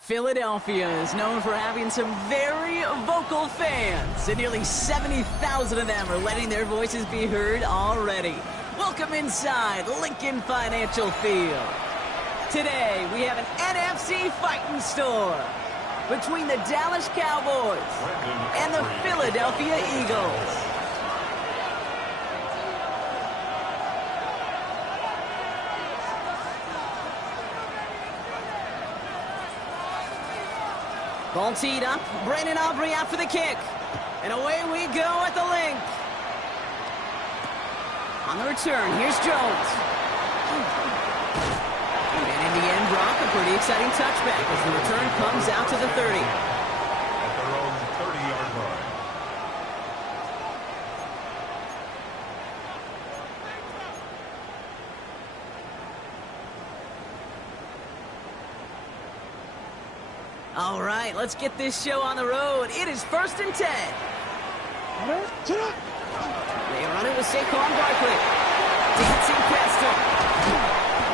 Philadelphia is known for having some very vocal fans, and nearly 70,000 of them are letting their voices be heard already. Welcome inside Lincoln Financial Field. Today, we have an NFC fighting store between the Dallas Cowboys and the Philadelphia Eagles. Ball teed up. Brandon Aubrey out for the kick. And away we go at the link. On the return, here's Jones. And in the end, Brock, a pretty exciting touchback as the return comes out to the 30. At their own 30-yard line. All right, let's get this show on the road. It is 1st and 10. They run it with Saquon Barkley. Dancing past him.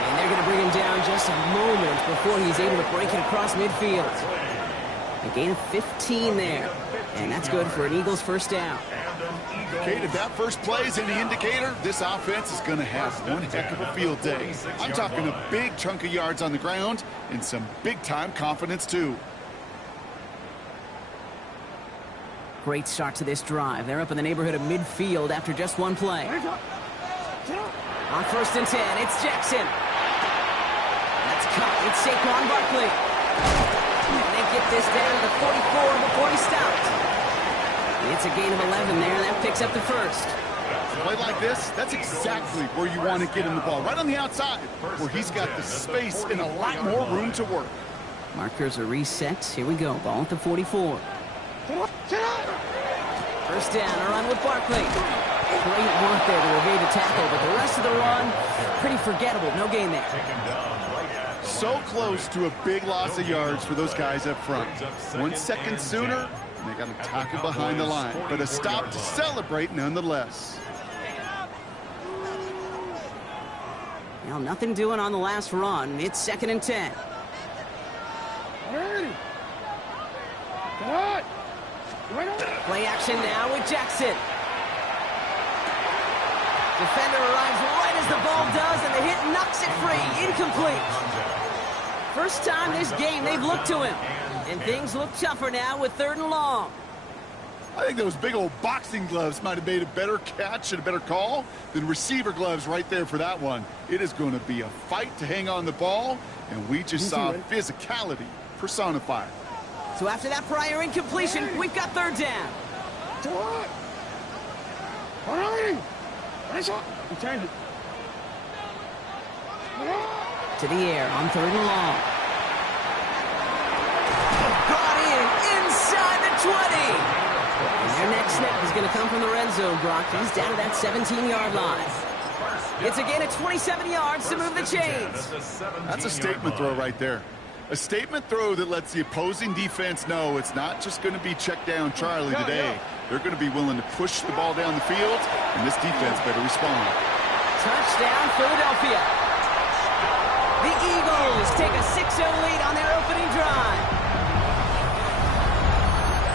And they're going to bring him down just a moment before he's able to break it across midfield. A gain of 15 there. And that's good for an Eagles first down. Kate, if that first play is any indicator, this offense is going to have one heck of a field day. I'm talking a big chunk of yards on the ground and some big-time confidence, too. Great start to this drive. They're up in the neighborhood of midfield after just one play. On 1st and 10, it's Jackson. That's cut. It's Saquon Barkley. And they get this down to the 44 before he stopped. It's a gain of 11 there, and that picks up the first. A play like this, that's exactly where you want to get him the ball, right on the outside, where he's got the space and a lot more room to work. Markers are reset. Here we go. Ball at the 44. First down, a run with Barkley. Great work there to evade the tackle, but the rest of the run, pretty forgettable. No gain there. So close to a big loss of yards for those guys up front. 1 second sooner, and they got to tackle behind the line, but a stop to celebrate nonetheless. Well, nothing doing on the last run. It's 2nd and 10. Play action now with Jackson. Defender arrives right as the ball does, and the hit knocks it free. Incomplete. First time this game they've looked to him. And things look tougher now with 3rd and long. I think those big old boxing gloves might have made a better catch and a better call than receiver gloves right there for that one. It is going to be a fight to hang on the ball, and we just saw physicality personified. So after that prior incompletion, we've got 3rd down. To the air on 3rd and long. Brought in inside the 20. And their next snap is going to come from the red zone, Brock. He's down to that 17-yard line. It's a gain of 27 yards to move the chains. That's a statement throw right there. A statement throw that lets the opposing defense know it's not just going to be check down Charlie today. They're going to be willing to push the ball down the field, and this defense better respond. Touchdown, Philadelphia. The Eagles take a 6-0 lead on their opening drive.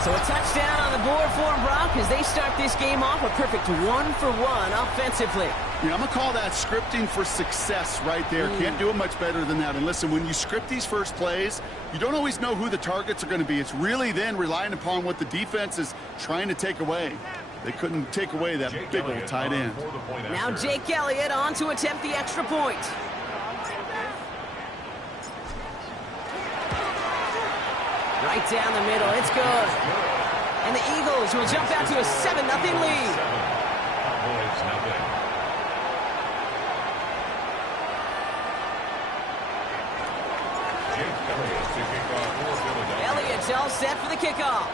So a touchdown on the board for them, Brock, as they start this game off a perfect 1-for-1 offensively. Yeah, I'm going to call that scripting for success right there. Can't do it much better than that. And listen, when you script these first plays, you don't always know who the targets are going to be. It's really then relying upon what the defense is trying to take away. They couldn't take away that big old tight end. Now Jake Elliott on to attempt the extra point. Right down the middle. It's good. And the Eagles will jump out to a 7-0 lead. Cowboys nothing. Jake Elliott to kick off for Philadelphia. Elliott's all set for the kickoff.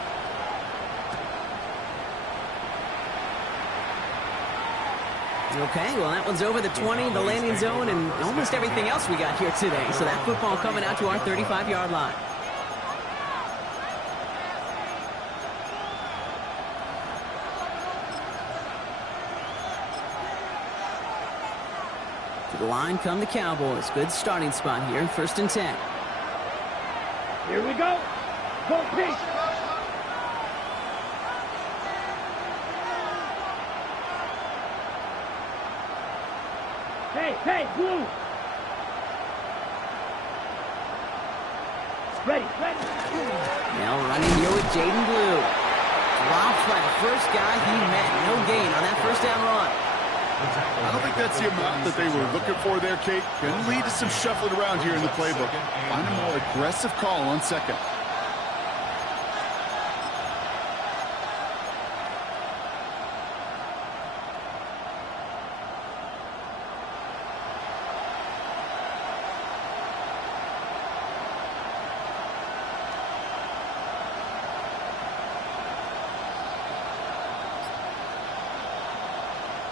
Okay, well, that one's over the 20, the landing zone, and almost everything else we got here today. So that football coming out to our 35-yard line. To the line come the Cowboys. Good starting spot here, 1st and 10. Here we go. Go, Pete. Hey, Blue. Ready. Now running here with Jaden Blue. Dropped by the first guy he met. No gain on that first down run. I don't think that's the amount that they were looking for there, Kate. Can lead to some shuffling around here in the playbook. Find a more aggressive call on second.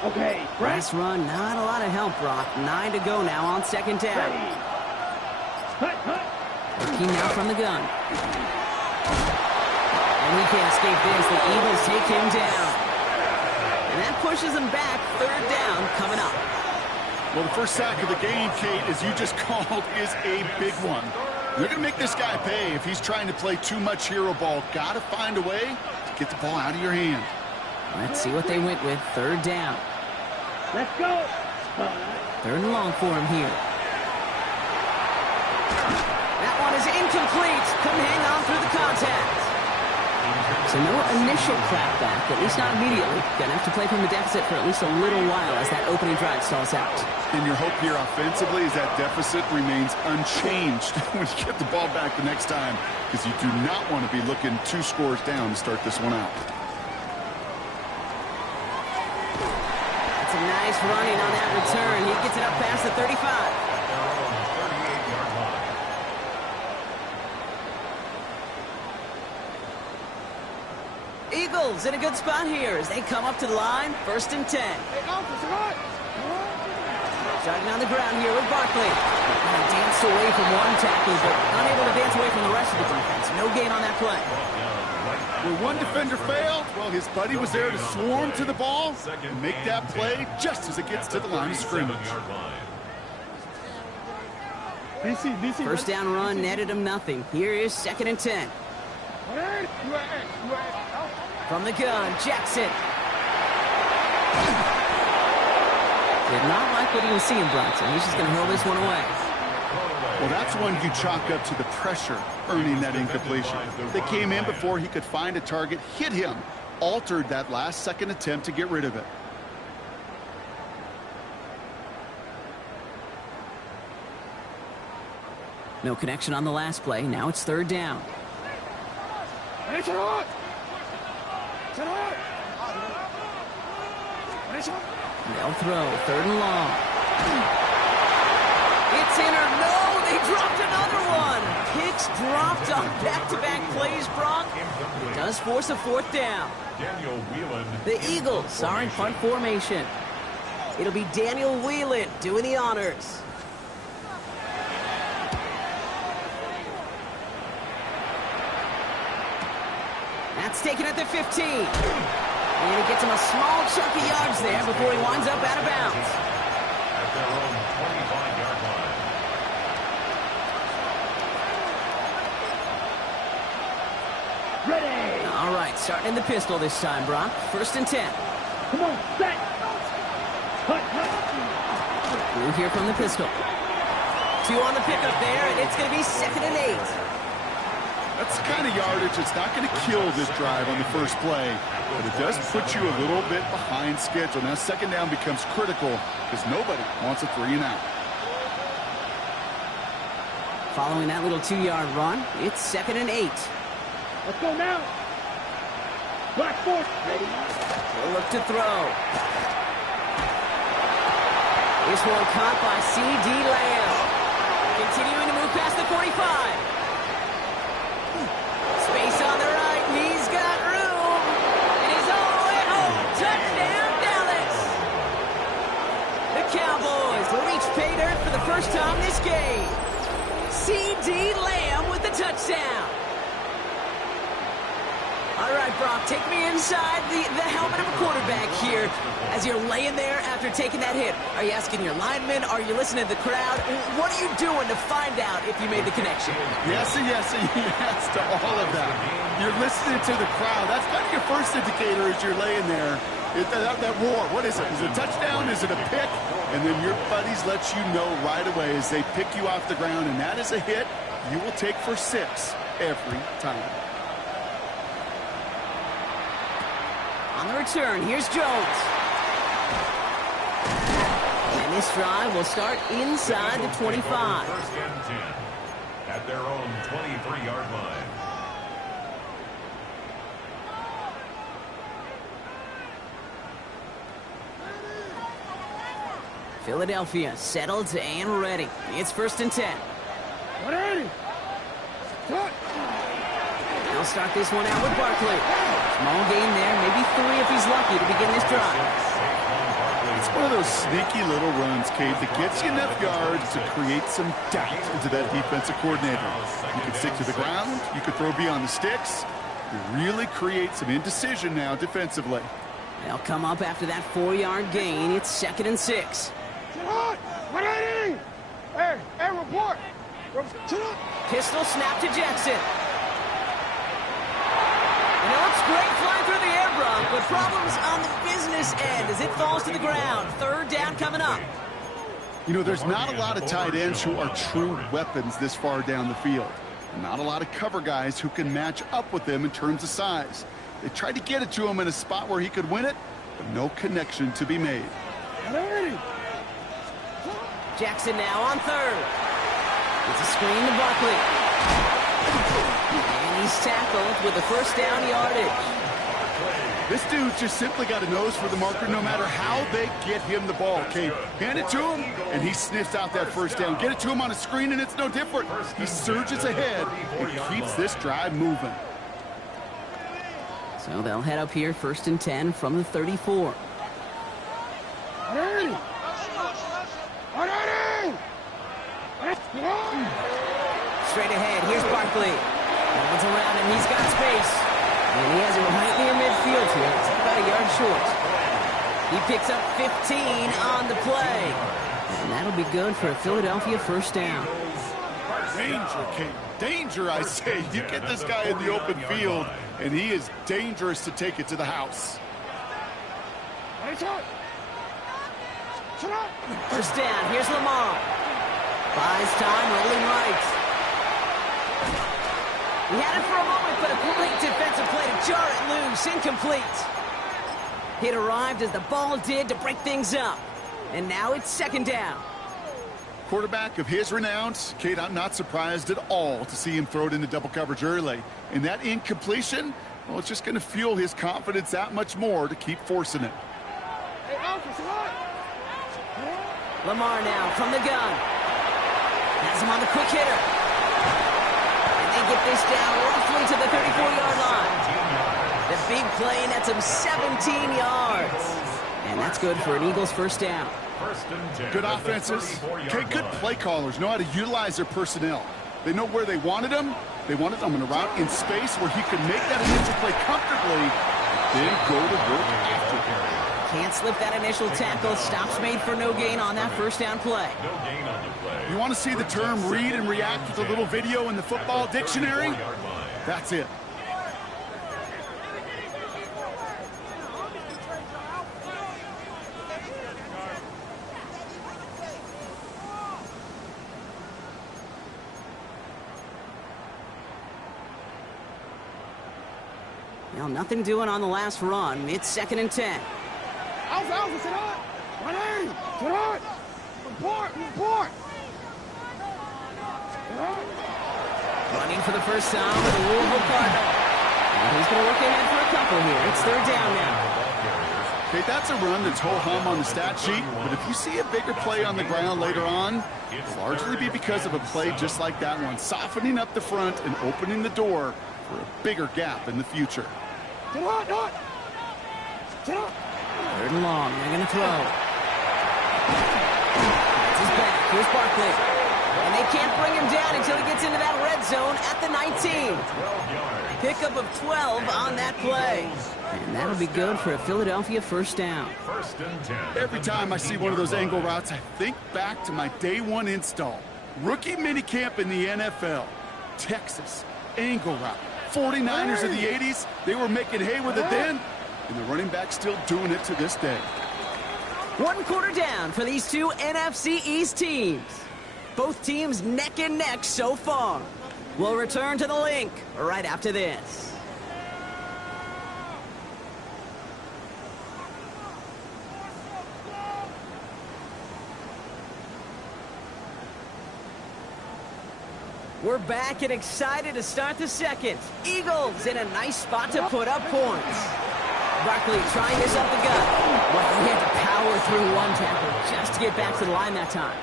Okay, Last run, not a lot of help, Brock. 9 to go now on 2nd down. ready. Hut. Working now from the gun. And he can't escape this. The Eagles take him down. And that pushes him back. 3rd down coming up. Well, the first sack of the game, Kate, as you just called, is a big one. They're going to make this guy pay if he's trying to play too much hero ball. Got to find a way to get the ball out of your hand. Let's see what they went with. 3rd down. Let's go. 3rd and long for him here. That one is incomplete. Couldn't hang on through the contact. So no initial crackback, at least not immediately. Gonna have to play from the deficit for at least a little while as that opening drive stalls out. And your hope here offensively is that deficit remains unchanged when you get the ball back the next time, because you do not want to be looking 2 scores down to start this one out. That's a nice running on that return. He gets it up past the 35. Their own 38-yard line. Eagles in a good spot here as they come up to the line. 1st and 10. Starting on the ground here with Barkley. Danced away from one tackle, but unable to dance away from the rest of the defense. No gain on that play. Where one defender failed, well, his buddy was there to swarm to the ball and make that play just as it gets to the line of scrimmage. 1st down run netted him nothing. Here is 2nd and 10. From the gun, Jackson. Did not like what he was seeing, Bronson. He's just going to hurl this one away. Well, that's one you chalk up to the pressure earning that incompletion. They came in before he could find a target, hit him, altered that last-second attempt to get rid of it. No connection on the last play. Now it's 3rd down. They'll throw. 3rd and long. It's in or no. They dropped another one. Picks dropped on back-to-back plays, Brock. It does force a 4th down. Daniel Whelan. The Eagles are in punt formation. It'll be Daniel Whelan doing the honors. That's taken at the 15. And he gets him a small chunk of yards there before he winds up out of bounds. At their own 25-yard line. Ready. All right, starting in the pistol this time, Brock. 1st and 10. Come on, set. Hut. Blue here from the pistol. 2 on the pickup there, and it's going to be 2nd and 8. That's the kind of yardage that's not going to kill this drive on the first play, but it does put you a little bit behind schedule. Now 2nd down becomes critical because nobody wants a 3 and out. Following that little 2-yard run, it's 2nd and 8. Let's go now. Black force. Ready. He'll look to throw. This one caught by C.D. Lamb. Continuing to move past the 45. Space on the right. He's got room. And he's all the way home. Touchdown, Dallas. The Cowboys will reach pay dirt for the first time this game. C.D. Lamb with the touchdown. All right, Brock, take me inside the helmet of a quarterback here as you're laying there after taking that hit. Are you asking your linemen? Are you listening to the crowd? What are you doing to find out if you made the connection? Yes, and yes, and yes to all of that. You're listening to the crowd. That's kind of your first indicator as you're laying there. That roar, what is it? Is it a touchdown? Is it a pick? And then your buddies let you know right away as they pick you off the ground, and that is a hit you will take for 6 every time. On the return, here's Jones. And this drive will start inside the 25. First and 10 at their own 23-yard line. Philadelphia settled and ready. It's first and 10. Ready. They'll start this one out with Barkley. Small gain there, maybe 3 if he's lucky to begin this drive. It's one of those sneaky little runs, Cade, that gets you enough yards to create some doubt into that defensive coordinator. You can stick to the ground. You could throw beyond the sticks. You really create some indecision now defensively. They'll come up after that 4-yard gain. It's second and 6. Ready. Hey, report. Pistol snap to Jackson. And it looks great flying through the air, Brock, but problems on the business end as it falls to the ground. Third down coming up. You know, there's not a lot of tight ends who are true weapons this far down the field. Not a lot of cover guys who can match up with them in terms of size. They tried to get it to him in a spot where he could win it, but no connection to be made. Jackson now on third. It's a screen to Barkley. And he's tackled with a first down yardage. This dude's just simply got a nose for the marker no matter how they get him the ball. Okay, hand it to him, and he sniffs out that first down. Get it to him on a screen, and it's no different. He surges ahead and keeps this drive moving. So they'll head up here first and 10 from the 34. Straight ahead, here's Barkley. Runs around and he's got space. And he has it right near midfield here. It's about a yard short. He picks up 15 on the play. And that'll be good for a Philadelphia first down. Danger, Kate. Danger, I say. You get this guy in the open field, and he is dangerous to take it to the house. First down, here's Lamar. Buys time, rolling right. He had it for a moment, but a great defensive play to jar it loose. Incomplete. Hit arrived as the ball did to break things up. And now it's second down. Quarterback of his renown, Kate, I'm not surprised at all to see him throw it into double coverage early. And that incompletion, well, it's just going to fuel his confidence that much more to keep forcing it. Lamar now from the gun. Has him on the quick hitter. And they get this down roughly to the 34-yard line. The big play nets him 17 yards. And that's good for an Eagles first down. Good offenses. Okay, good play callers know how to utilize their personnel. They know where they wanted him. They wanted him in a route in space where he could make that initial play comfortably, then go to work after. Can't slip that initial tackle. Stops made for no gain on that first down play. You want to see the term read and react with a little video in the football dictionary? That's it. Well, nothing doing on the last run. It's second and 10. Running for the first time with the Louisville Cardinal. He's going to look ahead for a couple here. It's third down now. Okay, that's a run that's ho-hum on the stat sheet, but if you see a bigger play on the ground later on, it'll largely be because of a play just like that one, softening up the front and opening the door for a bigger gap in the future. Third and long. They're going to throw. That's his back. Here's Barkley. And they can't bring him down until he gets into that red zone at the 19. Pickup of 12 on that play. And that'll be good for a Philadelphia first down. Every time I see one of those angle routes, I think back to my day one install. Rookie minicamp in the NFL. Texas, angle route. 49ers of the 80s, they were making hay with it then, and the running back's still doing it to this day. 1 quarter down for these two NFC East teams. Both teams neck and neck so far. We'll return to the link right after this. We're back and excited to start the second. Eagles in a nice spot to put up points. Barkley trying this up the gut. Well, he had to power through one tackle just to get back to the line that time.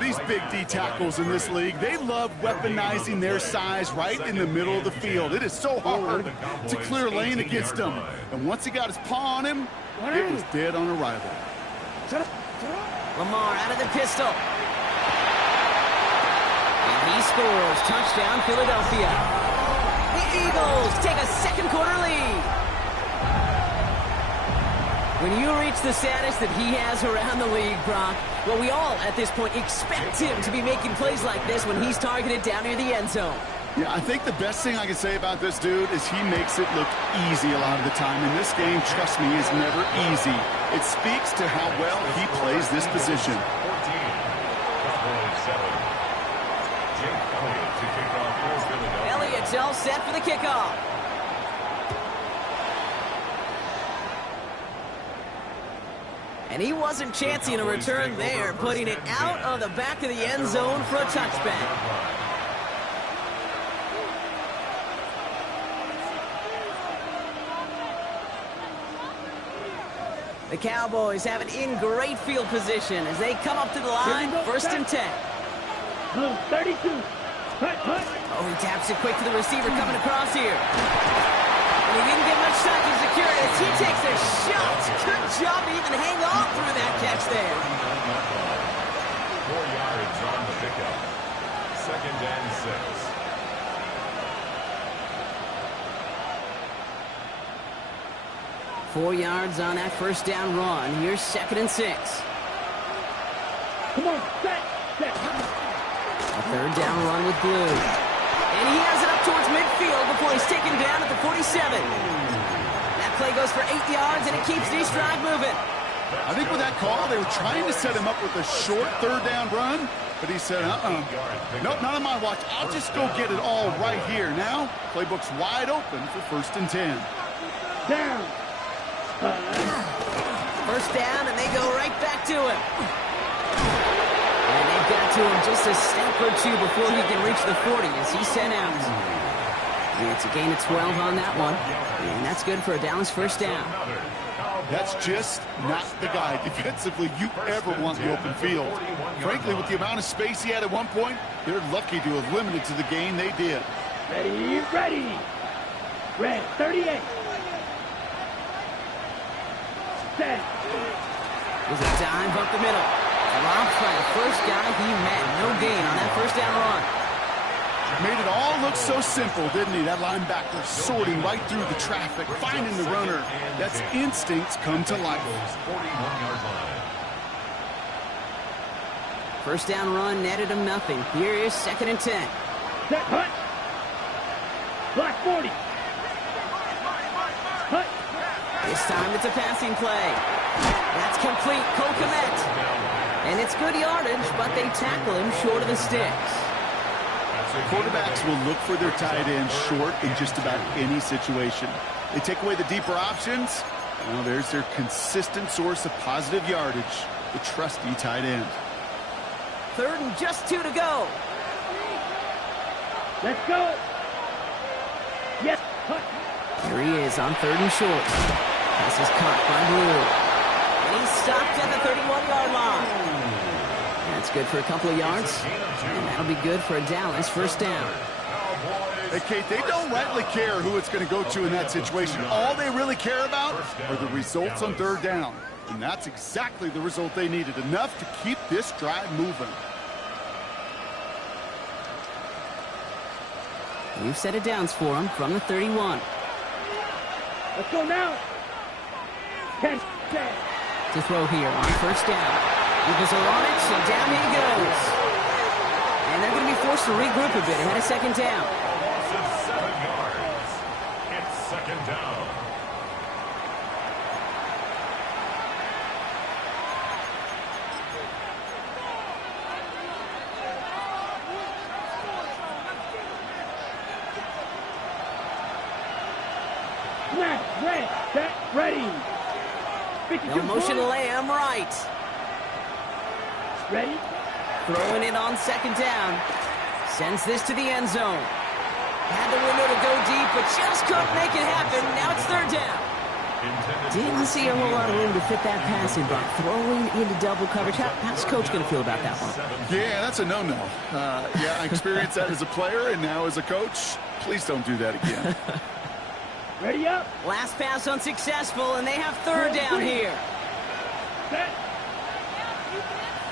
These big D tackles in this league, they love weaponizing their size right in the middle of the field. It is so hard to clear lane against them. And once he got his paw on him, it was dead on arrival. Lamar out of the pistol. And he scores. Touchdown, Philadelphia. The Eagles take a second quarter lead. When you reach the status that he has around the league, Brock, well, we all, at this point, expect him to be making plays like this when he's targeted down near the end zone. Yeah, I think the best thing I can say about this dude is he makes it look easy a lot of the time. And this game, trust me, is never easy. It speaks to how well he plays this position. Elliott's all set for the kickoff. And he wasn't chancing a return there, putting it out of the back of the end zone for a touchback. The Cowboys have it in great field position as they come up to the line, first and 10. 32. Oh, he taps it quick to the receiver coming across here. And he didn't get much time to secure it as he takes a shot. Good job to even hang on through that catch there. 4 yards on the pickup. 2nd and 6. 4 yards on that first down run. Here's 2nd and 6. Come on, set. A third down run with Blue. And he has it up towards midfield before he's taken down at the 47. That play goes for 8 yards, and it keeps these drive moving. I think with that call, they were trying to set him up with a short third down run, but he said, nope, not on my watch. I'll just go get it all right here. Now, playbook's wide open for 1st and 10. Down. First down, and they go right back to him. And they've got to him just a step or two before he can reach the 40 as he's sent out. And it's a gain of 12 on that one. And that's good for a Dallas first down. That's just not the guy defensively you ever want in the open field. Frankly, with the amount of space he had at one point, they're lucky to have limited to the gain they did. Ready. Red, 38. Set. There's a dive up the middle. Dropped by the first guy he met. No gain on that first down run. Made it all look so simple, didn't he? That linebacker sorting right through the traffic, finding the runner. That's instincts come to life. 41-yard line. First down run netted him nothing. Here is 2nd and 10. Set, hut. Block 40. Hut. This time it's a passing play. That's complete. Cole Kmet. And it's good yardage, but they tackle him short of the sticks. Quarterbacks will look for their tight end short in just about any situation. They take away the deeper options. Well, there's their consistent source of positive yardage, the trusty tight end. 3rd and just 2 to go. Let's go. Yes. Hut. Here he is on 3rd and short. Pass is caught by Blue. And he's stopped at the 31-yard line. That's good for a couple of yards. And that'll be good for a Dallas first down. Hey, Kate, they don't rightly care who it's going to go to in that situation. All they really care about are the results on 3rd down. And that's exactly the result they needed. Enough to keep this drive moving. New set of downs for him from the 31. Let's go now. 10. To throw here on 1st down. Eagles are on it, so down he goes. And they're going to be forced to regroup a bit ahead of 2nd down. Loss of 7 yards. It's 2nd down. Snap, red, set, ready. No motion to lay him right. Ready? Throwing it on 2nd down. Sends this to the end zone. Had the window to go deep, but just couldn't make it happen. Now it's 3rd down. Didn't see a whole lot of room to fit that pass in, but throwing into double coverage. How's Coach going to feel about that one? Yeah, that's a no-no. Yeah, I experienced that as a player, and now as a coach, please don't do that again. Ready up. Last pass unsuccessful, and they have 3rd down here. Set.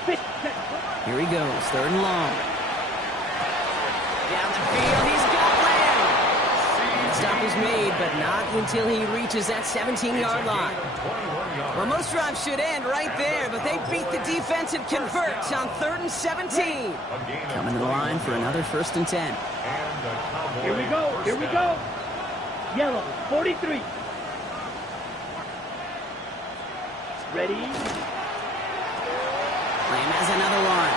Here he goes, 3rd and long. Down the field, he's got Lamb. Stop is made, but not until he reaches that 17-yard line. Well, most drives should end right there, but they beat the defense and convert on 3rd and 17. Coming to the line for another 1st and 10. Here we go. Here we go. Yellow, 43. Ready? Lamb has another one.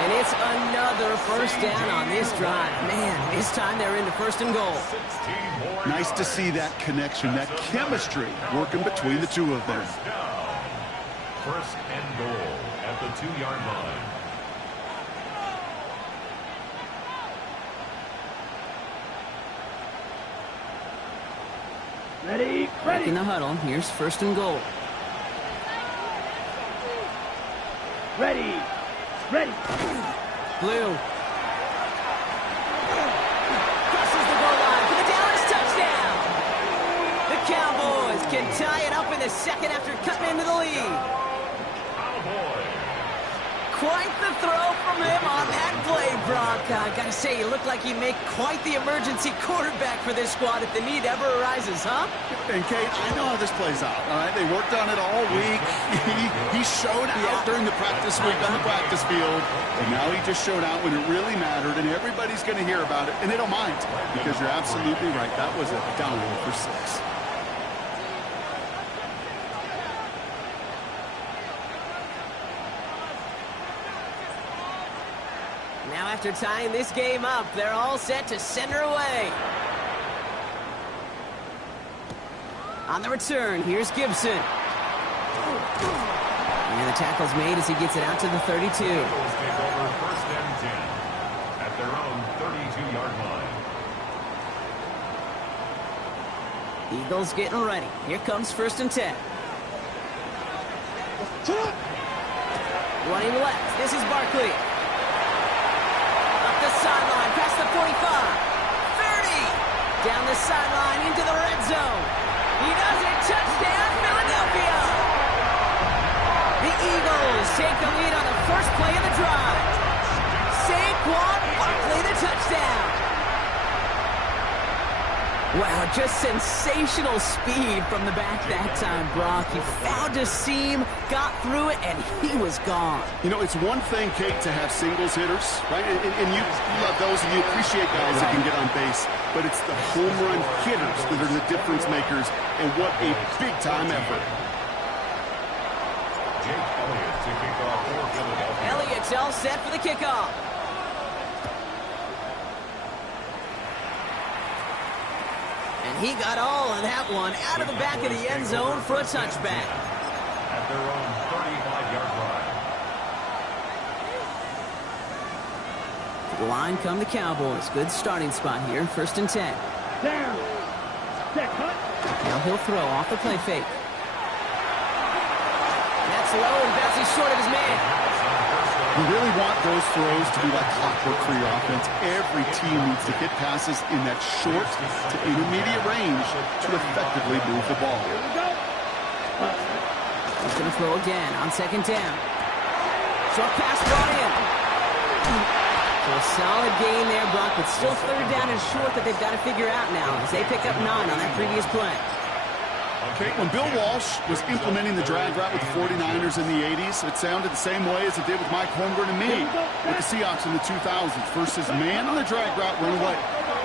And it's another 1st down on this drive. Man, this time they're into 1st and goal. Nice to see that connection, that chemistry working between the two of them. 1st and goal at the 2-yard line. Ready? Back in Ready. the huddle, here's 1st and goal. Ready. Ready. Blue. Crosses the goal line for the Dallas touchdown. The Cowboys can tie it up in the 2nd after cutting into the lead. Quite the throw from him on that play, Brock. I gotta say, you look like you make quite the emergency quarterback for this squad if the need ever arises, huh? And, Kate, I know how this plays out, all right? They worked on it all week. He showed out during the practice week on the practice field, and now he just showed out when it really mattered, and everybody's going to hear about it, and they don't mind, because you're absolutely right. That was a dime for 6. Now after tying this game up, they're all set to send her away. On the return, here's Gibson. And the tackle's made as he gets it out to the 32. Eagles take over 1st and 10 at their own 32-yard line. Eagles getting ready. Here comes 1st and 10. Running left. This is Barkley. Up the sideline, past the 45. 30. Down the sideline into the red zone. He does it. Touchdown, Philadelphia. The Eagles take the lead on the first play of the drive. Saquon Barkley, the touchdown. Wow, just sensational speed from the back that time, Brock. He found a seam, got through it, and he was gone. You know, it's one thing, Kate, to have singles hitters, right? And you love those, and you appreciate guys that can get on base. But it's the home run hitters that are the difference makers, and what a big-time effort. Jake Elliott to kick off for Philadelphia. Elliott's all set for the kickoff. And he got all of that one out of the back of the end zone for a touchback. At their own 35-yard line. To the line come the Cowboys. Good starting spot here, 1st and 10. Down. Set cut. Now he'll throw off the play fake. That's low and bounces short of his man. You really want those throws to be like clockwork for your offense. Every team needs to get passes in that short to intermediate range to effectively move the ball. Here we go. He's going to throw again on second down. Short pass brought in. So a solid gain there, Brock, but still third down and short that they've got to figure out now as they pick up 9 on that previous play. Okay, when Bill Walsh was implementing the drag route with the 49ers in the 80s, it sounded the same way as it did with Mike Holmgren and me with the Seahawks in the 2000s. Versus man on the drag route, run away.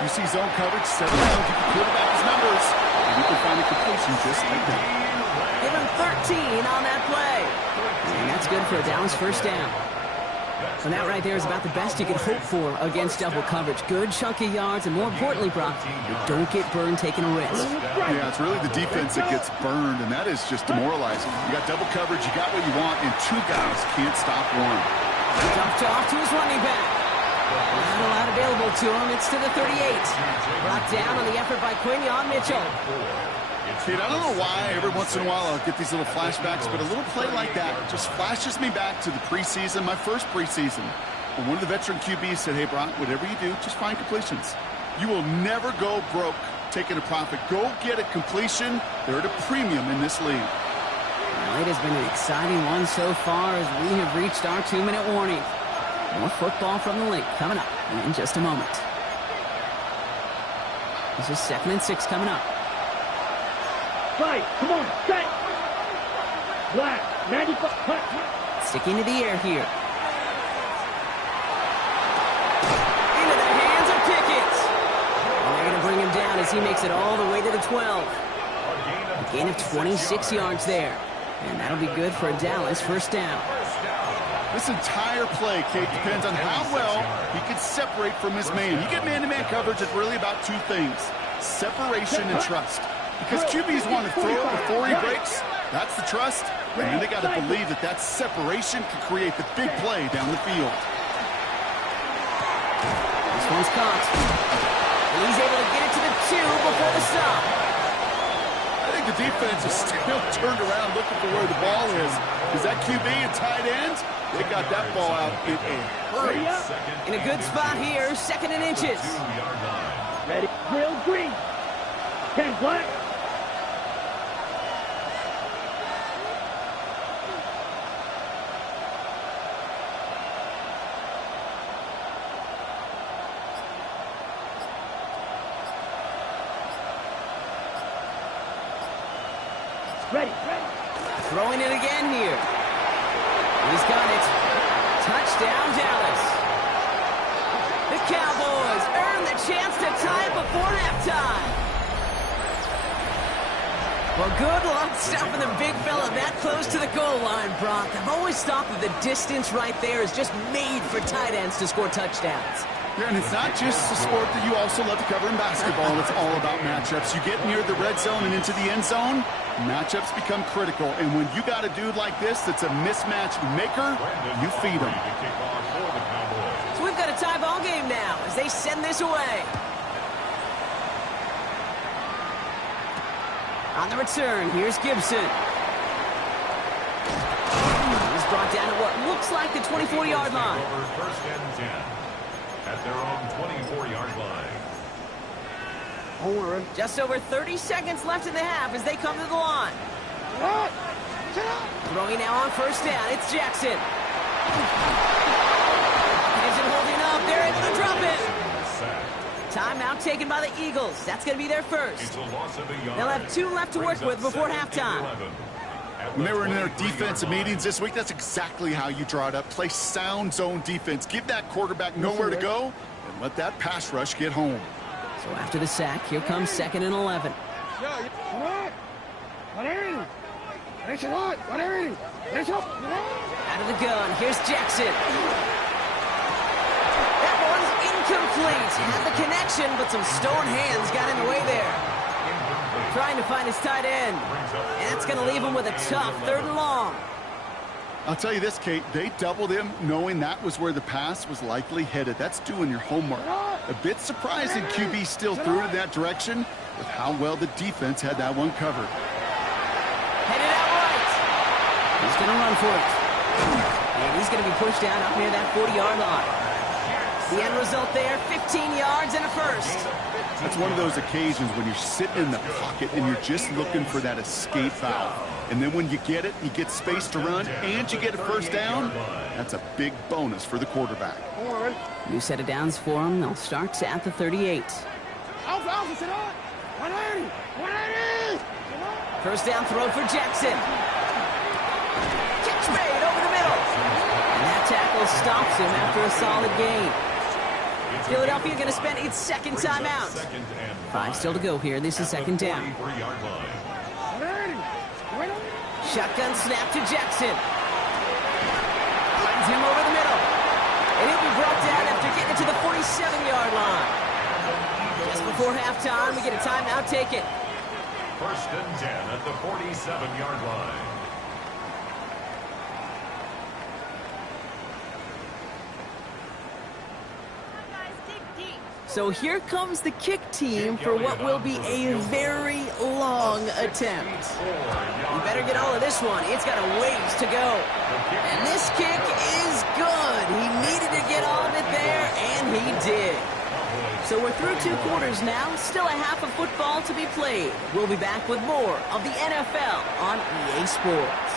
You see zone coverage, settle down, you can quarterback his numbers, and you can find a completion just like that. Give him 13 on that play. And that's good for a Dallas first down. And that right there is about the best you can hope for against double coverage. Good chunky yards, and more importantly, Brock, you don't get burned taking a risk. Yeah, it's really the defense that gets burned, and that is just demoralizing. You got double coverage, you got what you want, and 2 guys can't stop one. Dumped off to his running back. Not a lot available to him. It's to the 38. Brought down on the effort by Quinion Mitchell. Kid, I don't know why every once in a while I'll get these little flashbacks, but a little play like that just flashes me back to the preseason, my first preseason. When one of the veteran QBs said, hey, Brock, whatever you do, just find completions. You will never go broke taking a profit. Go get a completion. They're at a premium in this league. Well, it has been an exciting one so far as we have reached our 2-minute warning. More football from the link coming up in just a moment. This is 2nd and 6 coming up. Fight. Come on. Set. Black. 95. Cut. Sticking to the air here. Into the hands of Pickett. And they're going to bring him down as he makes it all the way to the 12. A gain of 26 yards there. And that'll be good for a Dallas first down. This entire play, Kate, depends on how well he can separate from his man. You get man-to-man coverage, it's really about 2 things. Separation and trust. Because QBs want to throw it before he breaks. That's the trust. And then they got to believe that that separation can create the big play down the field. This one's caught. And he's able to get it to the 2 before the stop. I think the defense is still turned around looking for where the ball is. Is that QB and tight end? They got that ball out in a hurry. In a good spot here, 2nd and inches. Ready. Real green. 10 black. Ready. Throwing it again here. He's got it. Touchdown, Dallas. The Cowboys earn the chance to tie it before halftime. Well, good luck stopping the big fella that close to the goal line, Brock. I've always thought that the distance right there is just made for tight ends to score touchdowns. Yeah, and it's not just a sport that you also love to cover in basketball. It's all about matchups. You get near the red zone and into the end zone, matchups become critical. And when you got a dude like this that's a mismatch maker, you feed him. So we've got a tie ball game now as they send this away. On the return, here's Gibson. He's brought down at what looks like the 24-yard line. First and 10 at their own 24-yard line. Just over 30 seconds left in the half as they come to the line. Throwing now on first down, it's Jackson. Isn't holding up, they're able to drop it. Timeout taken by the Eagles. That's going to be their first. They'll have 2 left to work with before halftime. When they were in their defensive meetings this week, that's exactly how you draw it up. Play sound zone defense. Give that quarterback nowhere to go and let that pass rush get home. So after the sack, here comes 2nd and 11. Out of the gun, here's Jackson. That one's incomplete. Had the connection, but some stone hands got in the way there. Trying to find his tight end. And that's going to leave him with a tough 3rd and long. I'll tell you this, Kate, they doubled him knowing that was where the pass was likely headed. That's doing your homework. A bit surprising QB still threw it in that direction with how well the defense had that one covered. Headed out right. He's going to run for it. And he's going to be pushed out up near that 40-yard line. The end result there, 15 yards and a first. That's one of those occasions when you're sitting in the pocket and you're just looking for that escape valve. And then when you get it, you get space to run, and you get a first down, that's a big bonus for the quarterback. New set of downs for him. They'll start at the 38. First down throw for Jackson. Catch made over the middle. And that tackle stops him after a solid gain. Philadelphia going to spend its second timeout. 5 still to go here. This is second down. Shotgun snap to Jackson. Runs him over the middle. And he'll be brought down after getting it to the 47-yard line. Just before halftime, we get a timeout taken. First and 10 at the 47-yard line. So here comes the kick team for what will be a very long attempt. You better get all of this one. It's got a ways to go. And this kick is good. He needed to get all of it there, and he did. So we're through 2 quarters now. Still a half of football to be played. We'll be back with more of the NFL on EA Sports.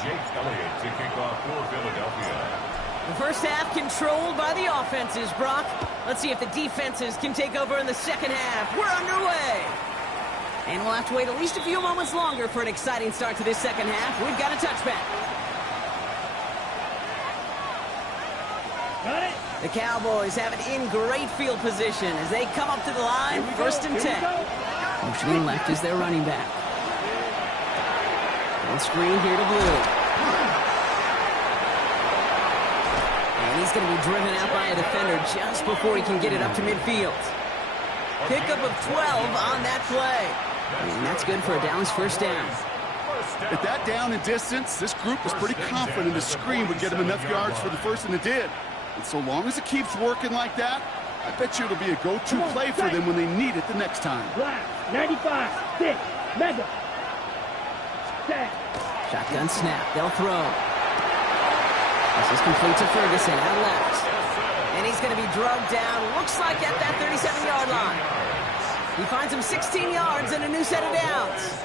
Jake Elliott to kick off for Philadelphia. The first half controlled by the offenses, Brock. Let's see if the defenses can take over in the second half. We're underway. And we'll have to wait at least a few moments longer for an exciting start to this second half. We've got a touchback. Got it. The Cowboys have it in great field position as they come up to the line, first and 10. Motioning left is their running back. On screen here to Blue. And he's going to be driven out by a defender just before he can get it up to midfield. Pickup of 12 on that play. And that's good for a Dallas first down. At that down and distance, this group was pretty confident the screen would get them enough yards for the first, and it did. And so long as it keeps working like that, I bet you it'll be a go-to play for them when they need it the next time. Black, 95, 6, mega. Shotgun snap. They'll throw. This is complete to Ferguson out left. And he's going to be drugged down, looks like at that 37-yard line. He finds him 16 yards and a new set of downs.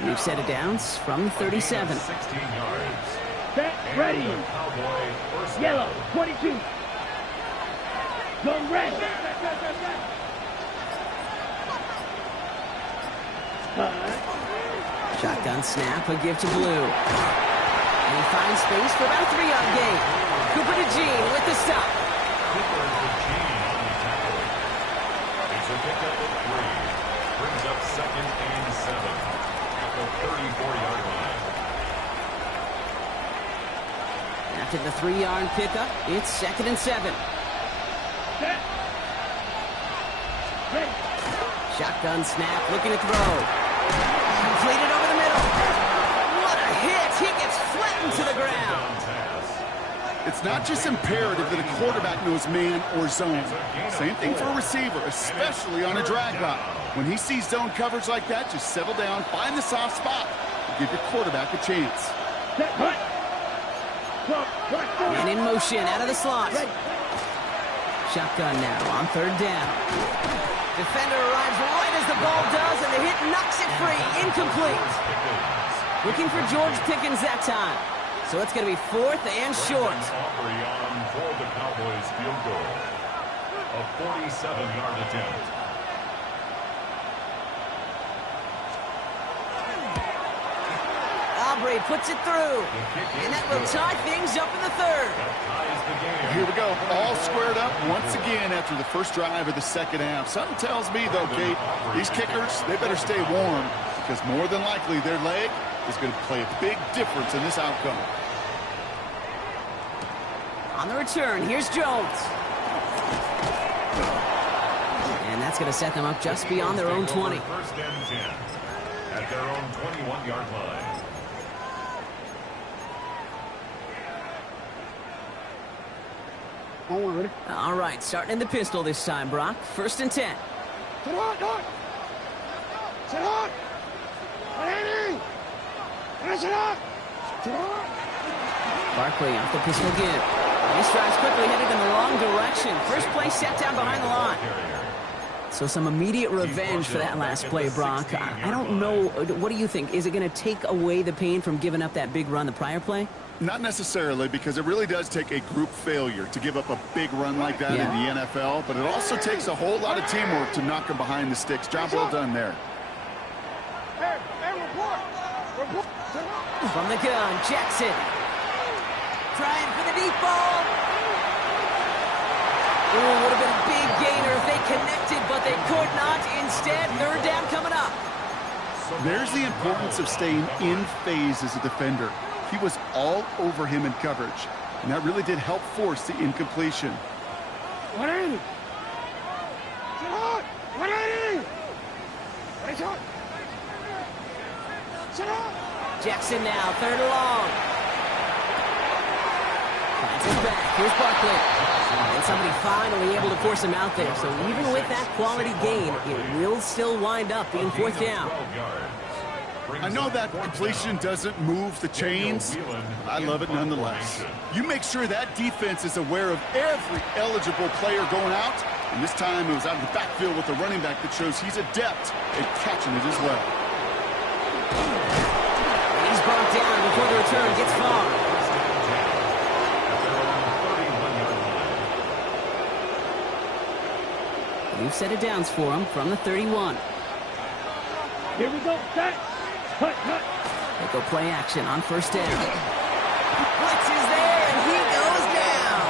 New set of downs from 37. 16 yards. Set, ready. Yellow, 22. Go red. Shotgun snap, a give to Blue. And he finds space for about a 3-yard gain. Cooper to Jean with the stop. Cooper to Jean on the tackle. It's a pickup of 3. Brings up second and 7 at the 34-yard line. After the 3-yard pickup, it's second and 7. Set. Ready. Shotgun snap, looking to throw. Completed over the middle. What a hit! He gets flattened to the ground. It's not just imperative that a quarterback knows man or zone. Same thing for a receiver, especially on a drag route. When he sees zone coverage like that, just settle down, find the soft spot, and give your quarterback a chance. Set, hut. And in motion, out of the slot. Shotgun now on third down. Defender arrives right as the ball does, and the hit knocks it free. Incomplete. Looking for George Pickens that time. So it's going to be fourth and short. Aubrey on for the Cowboys field goal. A 47-yard attempt. Aubrey puts it through. And that will tie things up in the third. Here we go, all squared up once again after the first drive of the second half. Something tells me, though, Kate, these kickers, they better stay warm because more than likely their leg is going to play a big difference in this outcome. On the return, here's Jones. And that's going to set them up just beyond their own 20. First and 10 at their own 21-yard line. All right, starting in the pistol this time, Brock. 1st and 10. Sit on, Doc. Sit on. Sit on. Sit on. Barkley off the pistol again. He strides quickly, headed in the wrong direction. First play set down behind the line. So some immediate revenge for that last play, Brock. I don't know. What do you think? Is it going to take away the pain from giving up that big run the prior play? Not necessarily, because it really does take a group failure to give up a big run like that in the NFL, but it also takes a whole lot of teamwork to knock him behind the sticks. Job well done there. Hey, report. From the gun, Jackson. Trying for the deep ball. Ooh, would have been a big gainer if they connected, but they could not. Instead, 3rd down coming up. There's the importance of staying in phase as a defender. He was all over him in coverage, and that really did help force the incompletion. 180. Sit on. 180. Sit on. Sit on. Jackson now, 3rd and long. Finds his back. Here's Barkley. And somebody finally able to force him out there. So even with that quality gain, it will still wind up being 4th down. I know that completion doesn't move the chains. I love it nonetheless. You make sure that defense is aware of every eligible player going out. And this time it was out of the backfield with a running back that shows he's adept at catching it as well. He's brought down before the return gets far. We've set it downs for him from the 31. Here we go, set. Cut. They go play action on 1st down. Blitz is there, and he goes down.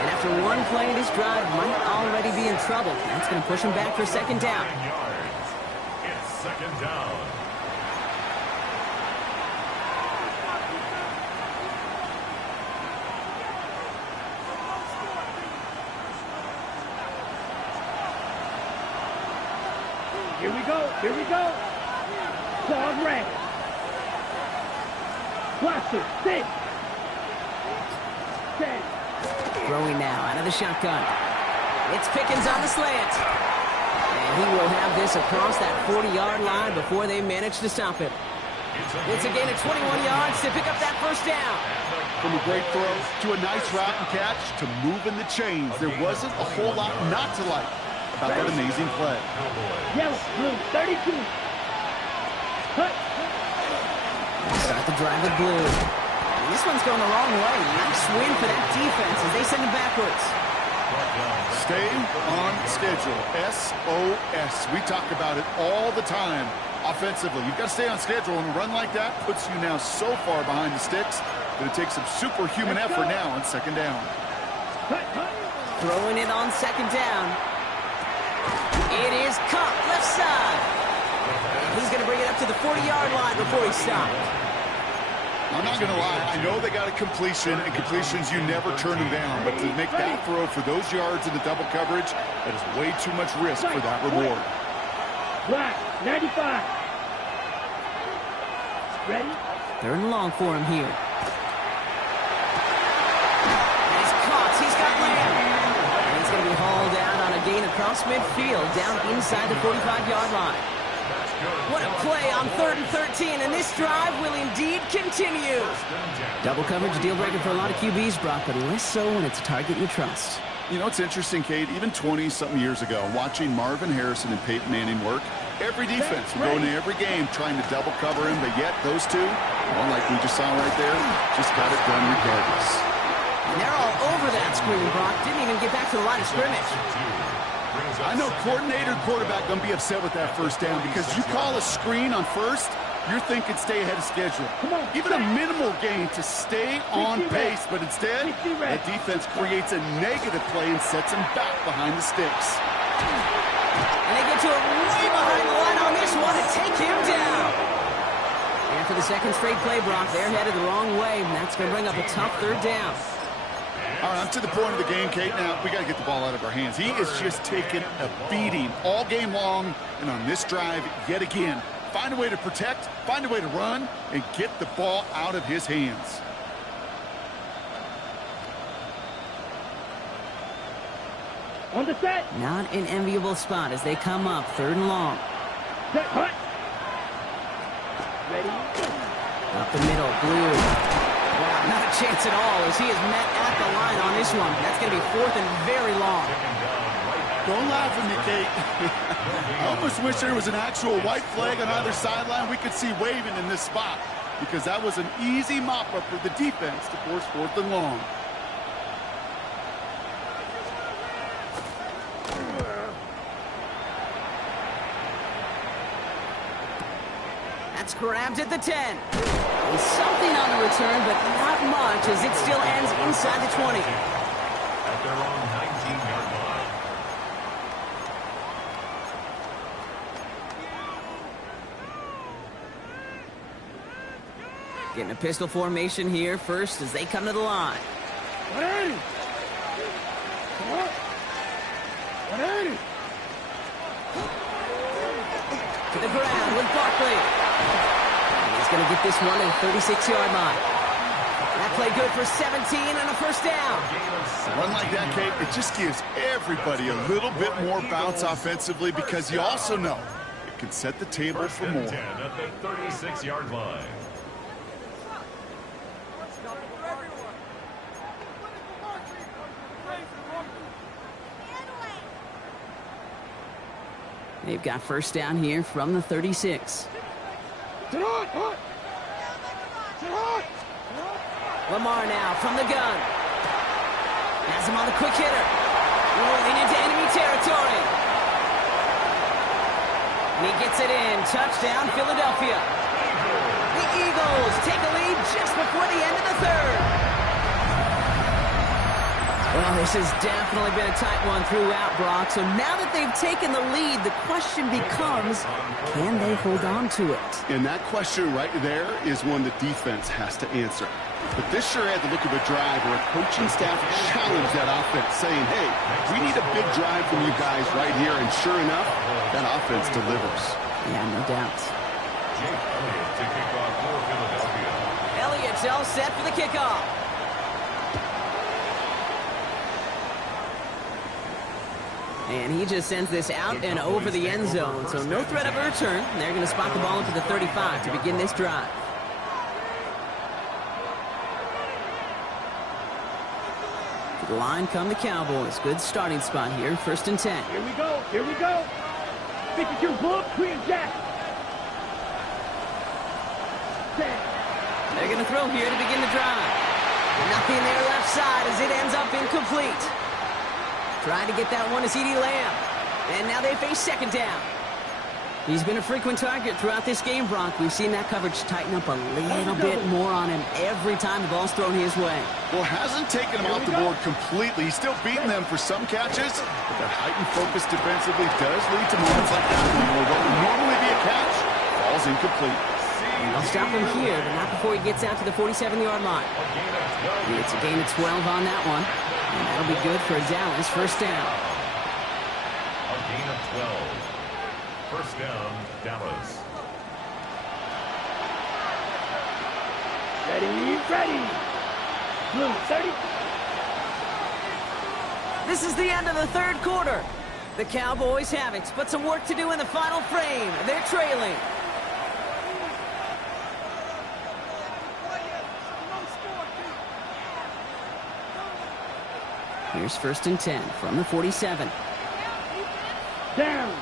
And after one play, this drive might already be in trouble. That's going to push him back for 2nd down. It's 2nd down. Here we go. Claws red. Blaster, sit. Throwing now out of the shotgun. It's Pickens on the slant. And he will have this across that 40-yard line before they manage to stop him. It's a gain of 21 yards to pick up that 1st down. From a great throw to a nice route and catch to moving the chains, there wasn't a whole lot not to like about that amazing play. Yellow, blue, 32. Cut. Start the drive with blue. And this one's going the wrong way. Nice win for that defense as they send him backwards. Stay on schedule. SOS. We talk about it all the time. Offensively, you've got to stay on schedule, and a run like that puts you now so far behind the sticks that it takes some superhuman effort now on 2nd down. Throwing it on 2nd down. It is Cup, left side. And he's going to bring it up to the 40-yard line before he stopped. I'm not going to lie. I know they got a completion, and completions, you never turn them down. But to make that throw for those yards in the double coverage, that is way too much risk for that reward. Black, 95. Ready? 3rd and long for him here. And he's caught. He's got Lamb. And he's going to be hauled down on a gain across midfield, down inside the 45-yard line. What a play on 3rd and 13, and this drive will indeed continue. Double coverage, deal breaker for a lot of QBs, Brock, but less so when it's a target you trust. You know, it's interesting, Kate, even 20-something years ago, watching Marvin Harrison and Peyton Manning work, every defense would go into every game trying to double cover him, but yet those two, well, like we just saw right there, just got it done regardless. And they're all over that screen, Brock. Didn't even get back to the line of scrimmage. I know coordinator and quarterback going to be upset with that 1st down because you call a screen on 1st, you're thinking stay ahead of schedule. Even a minimal gain to stay on pace, but instead, that defense creates a negative play and sets him back behind the sticks. And they get to it way behind the line on this one and take him down. And for the 2nd straight play, Brock, they're headed the wrong way, and that's going to bring up a tough 3rd down. All right, I'm to the point of the game, Kate. Now, we got to get the ball out of our hands. He is just taking a beating all game long, and on this drive, yet again, find a way to protect, find a way to run, and get the ball out of his hands. On the set. Not an enviable spot as they come up 3rd and long. Set. Hut. Ready. Up the middle, Blue. Wow, not a chance at all as he is met at the line on this one. That's going to be 4th and very long. Don't laugh at me, Kate. I almost wish there was an actual white flag on either sideline we could see waving in this spot, because that was an easy mop-up for the defense to force 4th and long. That's grabbed at the 10. And something on the return, but not much as it still ends inside the 20. At their own 19-yard line. Getting a pistol formation here first as they come to the line. 180. Come on. 180. To the ground with Barkley. And he's going to get this one at the 36-yard line. That play good for 17 and a first down. A run like that, Kate, it just gives everybody a little bit more bounce offensively, because you also know it can set the table First for and more. 10 at the 36-yard line. They've got first down here from the 36. Sit on. Sit on. Lamar now from the gun. Has him on the quick hitter. Rolling into enemy territory. And he gets it in. Touchdown, Philadelphia. The Eagles take a lead just before the end of the 3rd. Well, this has definitely been a tight one throughout, Brock. So now that they've taken the lead, the question becomes, can they hold on to it? And that question right there is one the defense has to answer. But this sure had the look of a drive where a coaching staff challenged that offense, saying, hey, we need a big drive from you guys right here. And sure enough, that offense delivers. Yeah, no doubt. Jake Elliott to kick off for Philadelphia. Elliott's all set for the kickoff. And he just sends this out and over the end zone, so no threat of a return. They're going to spot the ball into the 35 to begin this drive. To the line come the Cowboys. Good starting spot here, 1st and 10. Here we go. Here we go. 52 Bulls, Queen Jack. They're going to throw here to begin the drive. Nothing there left side as it ends up incomplete. Trying to get that one to CeeDee Lamb. And now they face 2nd down. He's been a frequent target throughout this game, Brock. We've seen that coverage tighten up a little bit more on him every time the ball's thrown his way. Well, hasn't taken him off the board completely. He's still beating them for some catches, but that heightened focus defensively does lead to moments like that where what would normally be a catch falls incomplete. They'll stop him here, but not before he gets out to the 47-yard line. It's a gain of 12 on that one. And that'll be good for a Dallas 1st down. A gain of 12. First down, Dallas. Ready. Blue, 30. This is the end of the 3rd quarter. The Cowboys have it, but some work to do in the final frame. They're trailing. Here's 1st and 10 from the 47. Down.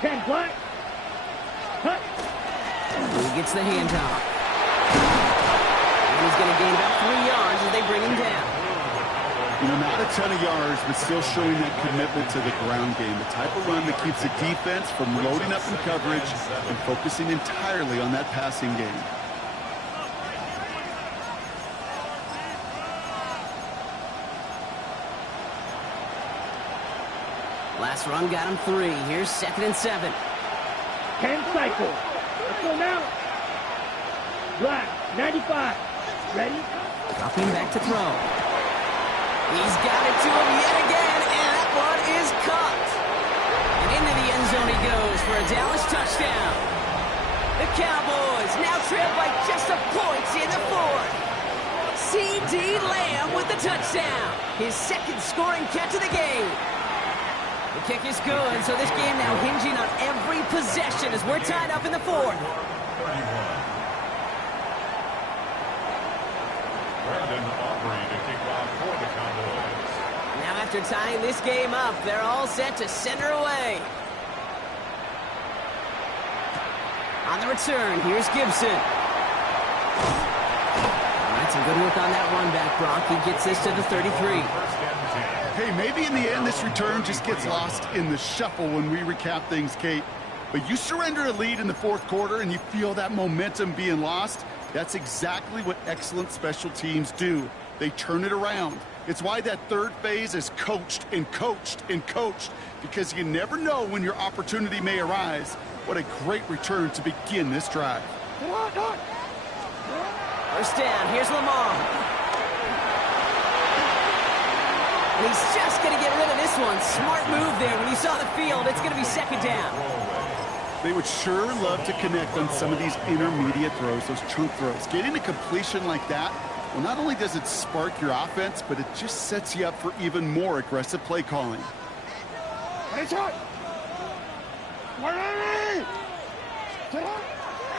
10 black. Hut. He gets the handoff. And he's going to gain about 3 yards as they bring him down. You know, not a ton of yards, but still showing that commitment to the ground game. The type of run that keeps the defense from loading up in coverage and focusing entirely on that passing game. Last run got him 3. Here's 2nd and 7. 10 cycle. Let's go now. Black, 95. Ready? Dropping back to throw. He's got it to him yet again, and that one is caught. And into the end zone he goes for a Dallas touchdown. The Cowboys now trail by just a point in the 4th. C.D. Lamb with the touchdown. His second scoring catch of the game. The kick is good, so this game now hinging on every possession as we're tied up in the fourth. 31. Brandon Aubrey to kick off for the Cowboys. Now after tying this game up, they're all set to center away. On the return, here's Gibson. All right, some good work on that run back, Brock. He gets this to the 33. Hey, maybe in the end this return just gets lost in the shuffle when we recap things, Kate. But you surrender a lead in the fourth quarter and you feel that momentum being lost. That's exactly what excellent special teams do. They turn it around. It's why that third phase is coached and coached and coached, because you never know when your opportunity may arise. What a great return to begin this drive. First down, here's Lamar. And he's just going to get rid of this one. Smart move there. When you saw the field, it's going to be second down. They would sure love to connect on some of these intermediate throws, those chunk throws. Getting a completion like that, well, not only does it spark your offense, but it just sets you up for even more aggressive play calling.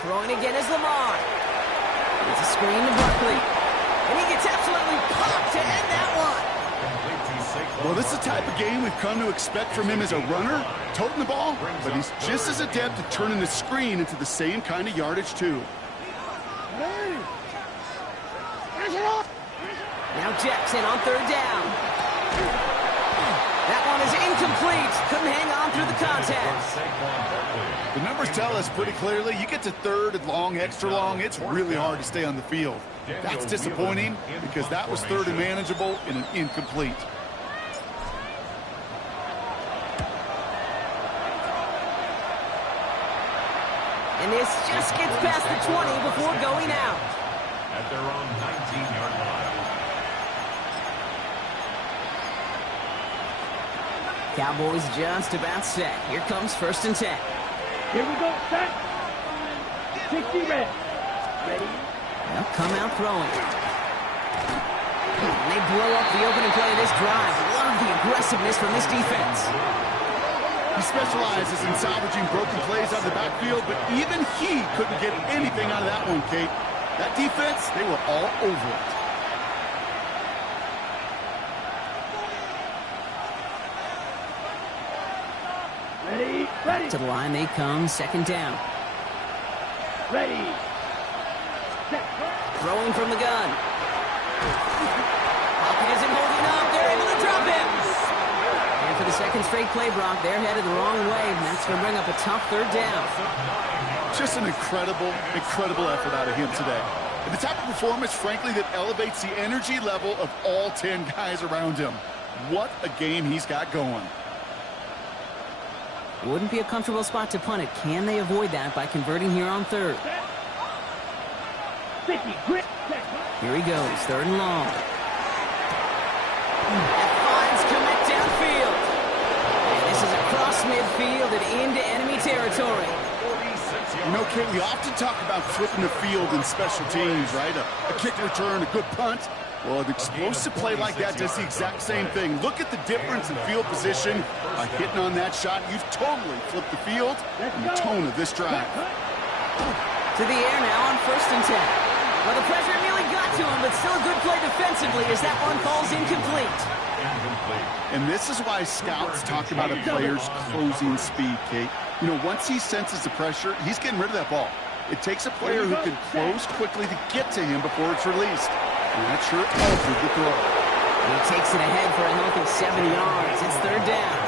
Throwing again is Lamar. It's a screen to Buckley. And he gets absolutely popped to end that one. Well, this is the type of game we've come to expect from him as a runner, toting the ball, but he's just as adept at turning the screen into the same kind of yardage, too. Now Jackson on third down. That one is incomplete. Couldn't hang on through the contact. The numbers tell us pretty clearly, you get to third and long, extra long, it's really hard to stay on the field. That's disappointing because that was third and manageable and an incomplete. And this just gets past the 20 before going out. At their own 19-yard line. Cowboys just about set. Here comes first and 10. Here we go, set. 60 red. Ready? They'll come out throwing. And they blow up the opening play of this drive. Love the aggressiveness from this defense. He specializes in salvaging broken plays out of the backfield, but even he couldn't get anything out of that one, Kate. That defense, they were all over it. Ready? Ready. To the line they come, second down. Ready. Set. Throwing from the gun. Pocket isn't holding up. They're able to drop him. And for the second straight play, Brock, they're headed the wrong way, and that's going to bring up a tough third down. Just an incredible, incredible effort out of him today. And the type of performance, frankly, that elevates the energy level of all 10 guys around him. What a game he's got going. Wouldn't be a comfortable spot to punt it. Can they avoid that by converting here on third? 50 grit. Here he goes, third and long. That finds Komet downfield. And this is across midfield and into enemy territory. You know, Kate, we often talk about flipping the field in special teams, right? A kick return, a good punt. Well, an explosive play like that does the exact same thing. Look at the difference in field position. By hitting on that shot, you've totally flipped the field and the tone of this drive. To the air now on first and 10. Well, the pressure nearly got to him, but still a good play defensively as that one falls incomplete. And this is why scouts talk about a player's closing speed, Kate. You know, once he senses the pressure, he's getting rid of that ball. It takes a player who can close quickly to get to him before it's released. And that sure altered the throw. He takes it ahead for a healthy 7 yards. It's third down.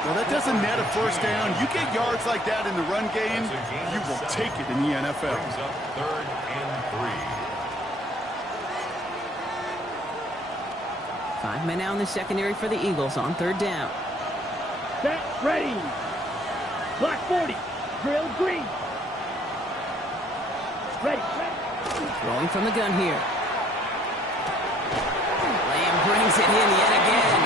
Well, that doesn't net a first down. You get yards like that in the run game, you will take it in the NFL. Brings up third and 3. 5 men out in the secondary for the Eagles on third down. Set. Ready. Black 40. Drill green. Ready. Throwing from the gun here. Lamb brings it in yet again.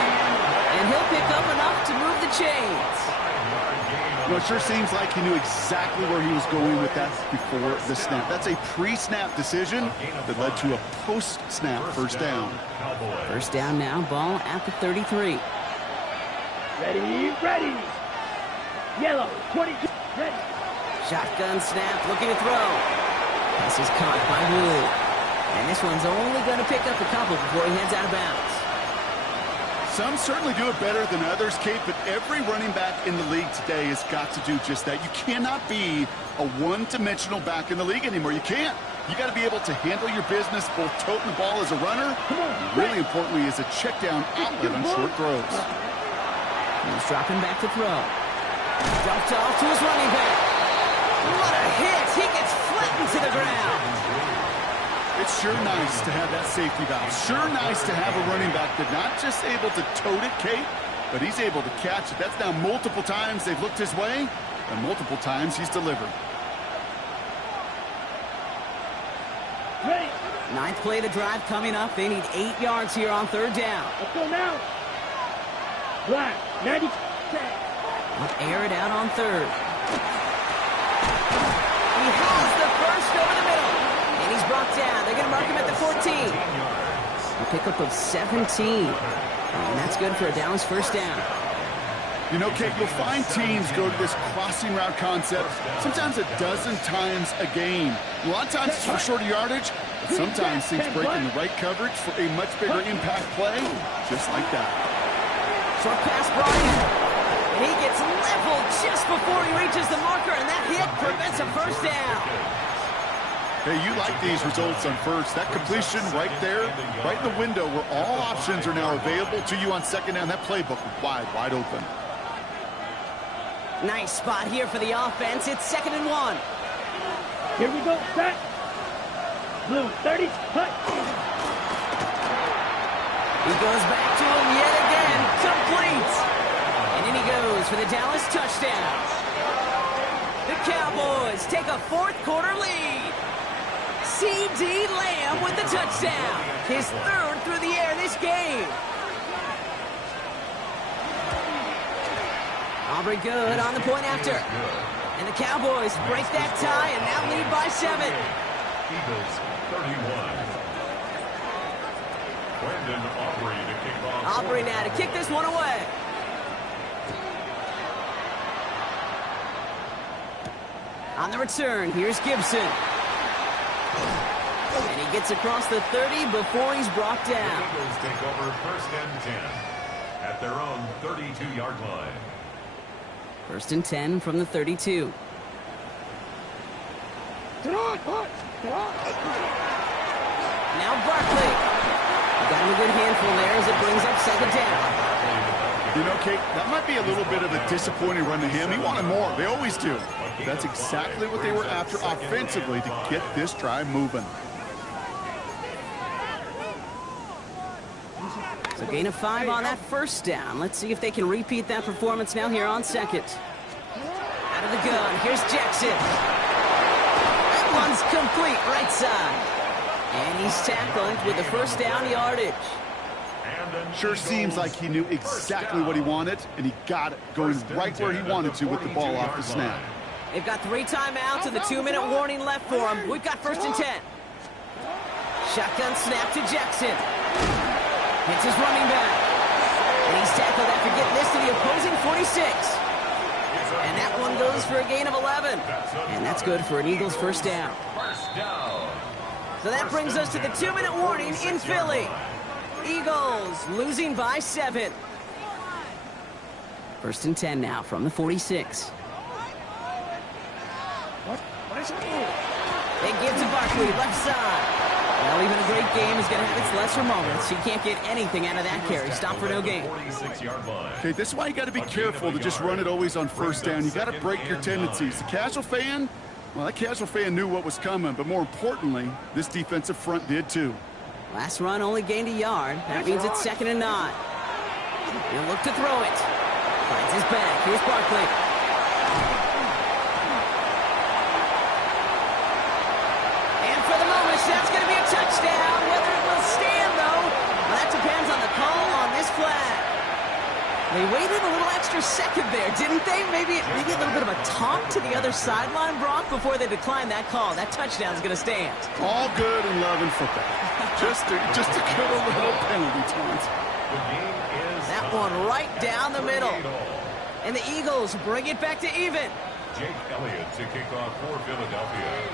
And he'll pick up enough to move the chains. 5-yard gain Well, it sure seems like he knew exactly where he was going with that before the snap. That's a pre-snap decision that led to a post-snap first down. First down now, ball at the 33. Ready. Yellow, 22, ready. Shotgun snap, looking to throw. This is caught by Blue. And this one's only going to pick up a couple before he heads out of bounds. Some certainly do it better than others, Kate, but every running back in the league today has got to do just that. You cannot be a one-dimensional back in the league anymore. You can't. You got to be able to handle your business, both toting the ball as a runner, and really importantly as a check-down outlet on short throws. He's dropping back to throw. Dumped off to his running back. What a hit! He gets flattened to the ground. It's sure nice to have that safety valve. Sure nice to have a running back that's not just able to tote it, Kate, but he's able to catch it. That's now multiple times they've looked his way, and multiple times he's delivered. Ready. Ninth play of the drive coming up. They need 8 yards here on third down. Let's go now. Black, 90. We'll air it out on third. He has the first over the middle. And he's brought down. They're going to mark him at the 14. A pickup of 17. And that's good for a Dallas first down. You know, Kate, you'll find teams go to this crossing route concept sometimes a dozen times a game. A lot of times it's for shorter yardage, but sometimes things break in the right coverage for a much bigger impact play, just like that. Short pass brought in. And he gets leveled just before he reaches the marker, and that hit prevents a first down. Hey, you like these results on first. That completion right there, right in the window where all options are now available to you on second down. That playbook wide open. Nice spot here for the offense. It's 2nd and 1. Here we go, set. Blue, 30, cut. He goes back to him yet again. Complete. And in he goes for the Dallas touchdown. The Cowboys take a fourth quarter lead. C.D. Lamb with the touchdown. His third through the air this game. Aubrey good on the point after. And the Cowboys break that tie and now lead by 7. Eagles 31. Brandon Aubrey to kick off. Aubrey now to kick this one away. On the return, here's Gibson. And he gets across the 30 before he's brought down. The Eagles take over 1st and 10 at their own 32-yard line. 1st and 10 from the 32. Now Barkley. Got him a good handful there as it brings up 2nd down. You know, Kate, that might be a little bit of a disappointing run to him. He wanted more. They always do. But that's exactly what they were after offensively to get this drive moving. So gain of 5 on that first down. Let's see if they can repeat that performance now here on second. Out of the gun, here's Jackson. That one's complete right side. And he's tackled with the first down yardage. Sure seems like he knew exactly what he wanted, and he got it, going right where he wanted to with the ball off the snap. They've got 3 timeouts and the 2-minute warning left for him. We've got 1st and 10. Shotgun snap to Jackson. Hits his running back. And he's tackled after getting this to the opposing 46. And that one goes for a gain of 11. And that's good for an Eagles first down. So that brings us to the 2-minute warning in Philly. Eagles losing by 7. 1st and 10 now from the 46. They give to Barkley, left side. Well, even a great game is going to have its lesser moments. He can't get anything out of that carry. Stop for no gain. Okay, this is why you got to be careful to just run it always on first down. You got to break your tendencies. The casual fan, well, that casual fan knew what was coming, but more importantly, this defensive front did too. Last run only gained a yard. That means it's 2nd and 9. He'll look to throw it. Finds his back. Here's Barkley. And for the moment, that's going to be a touchdown. Whether it will stand, though, well, that depends on the call on this flag. They waited a little extra extra second there, didn't they? Maybe a little bit of a taunt to the other sideline, Brock, before they decline that call. That touchdown's going to stand. All good in love and football. Just a good little penalty taunt. The game is That tied. one right down the middle. 28-all. And the Eagles bring it back to even. Jake Elliott to kick off for Philadelphia.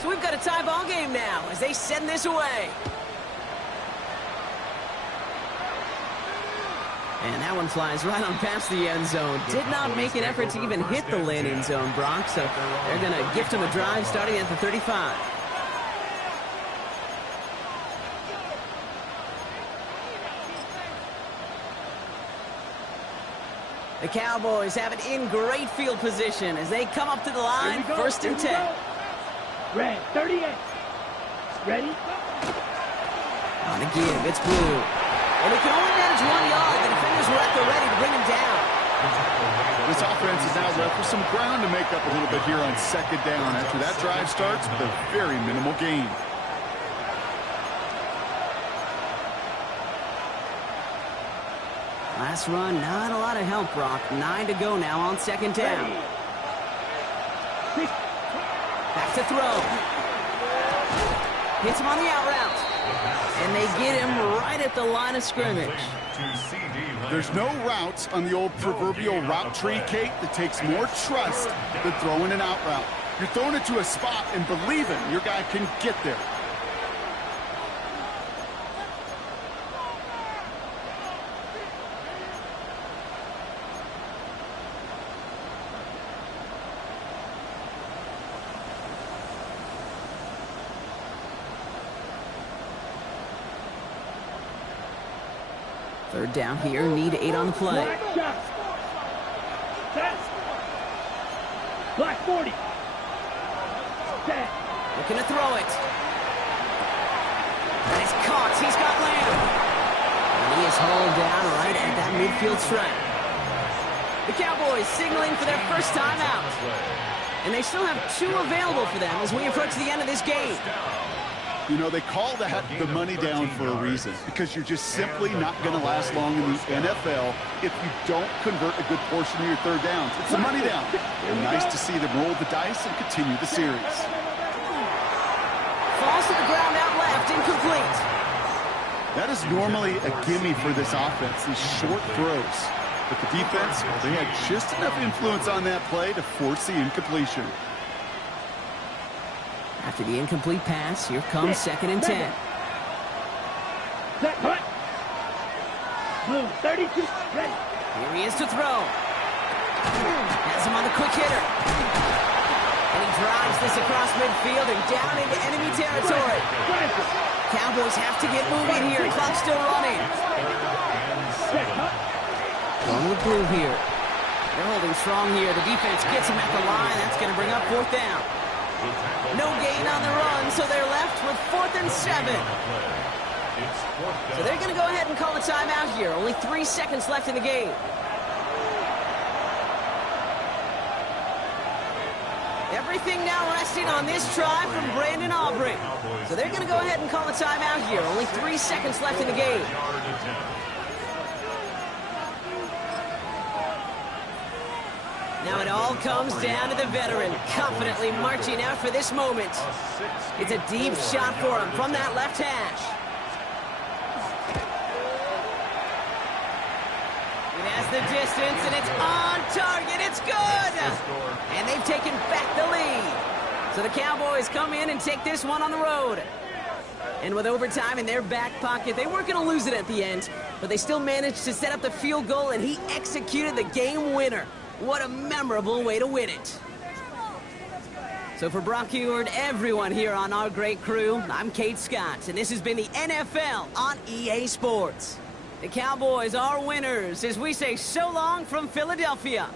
So we've got a tie ball game now as they send this away. And that one flies right on past the end zone. Did not make an effort to even hit the landing zone, Brock. So they're going to gift him a drive starting at the 35. The Cowboys have it in great field position as they come up to the line, first and 10. Red, 38. Ready? On the give, it's Blue. And he can only manage 1 yard. The defenders were at the ready to bring him down. This offense is now left with some ground to make up a little bit here on second down after that drive starts with a very minimal gain. Last run, not a lot of help, Brock. 9 to go now on second down. Back to throw. Hits him on the out route. And they get him right at the line of scrimmage. There's no routes on the old proverbial route tree, Kate, that takes more trust than throwing an out route. You're throwing it to a spot and believing your guy can get there. Third down here, need 8 on the play. Black shot. Set. Black 40. Set. Looking to throw it. And it's caught. He's got Lamb. And he is hauled down right at that midfield stripe. The Cowboys signaling for their first time out. And they still have 2 available for them as we approach the end of this game. You know, they call that the money down for a reason, because you're just simply not going to last long in the NFL if you don't convert a good portion of your third downs. It's the money down. And nice to see them roll the dice and continue the series. Falls to the ground out left, incomplete. That is normally a gimme for this offense, these short throws. But the defense, well, they had just enough influence on that play to force the incompletion. After the incomplete pass, here comes second and 10. Set. Cut. Blue, 32. Ready. Here he is to throw. Has him on the quick hitter. And he drives this across midfield and down into enemy territory. Cowboys have to get moving here. Clock's still running. Going with Blue here. They're holding strong here. The defense gets him at the line. That's going to bring up fourth down. No gain on the run, so they're left with 4th and 7. So they're going to go ahead and call a timeout here. Only 3 seconds left in the game. Everything now resting on this try from Brandon Aubrey. So they're going to go ahead and call a timeout here. Only 3 seconds left in the game. Now it all comes down to the veteran, confidently marching out for this moment. It's a deep shot for him from that left hash. It has the distance, and it's on target. It's good! And they've taken back the lead. So the Cowboys come in and take this one on the road. And with overtime in their back pocket, they weren't going to lose it at the end, but they still managed to set up the field goal, and he executed the game winner. What a memorable way to win it. So for Brock Eward, everyone here on our great crew, I'm Kate Scott, and this has been the NFL on EA Sports. The Cowboys are winners as we say so long from Philadelphia.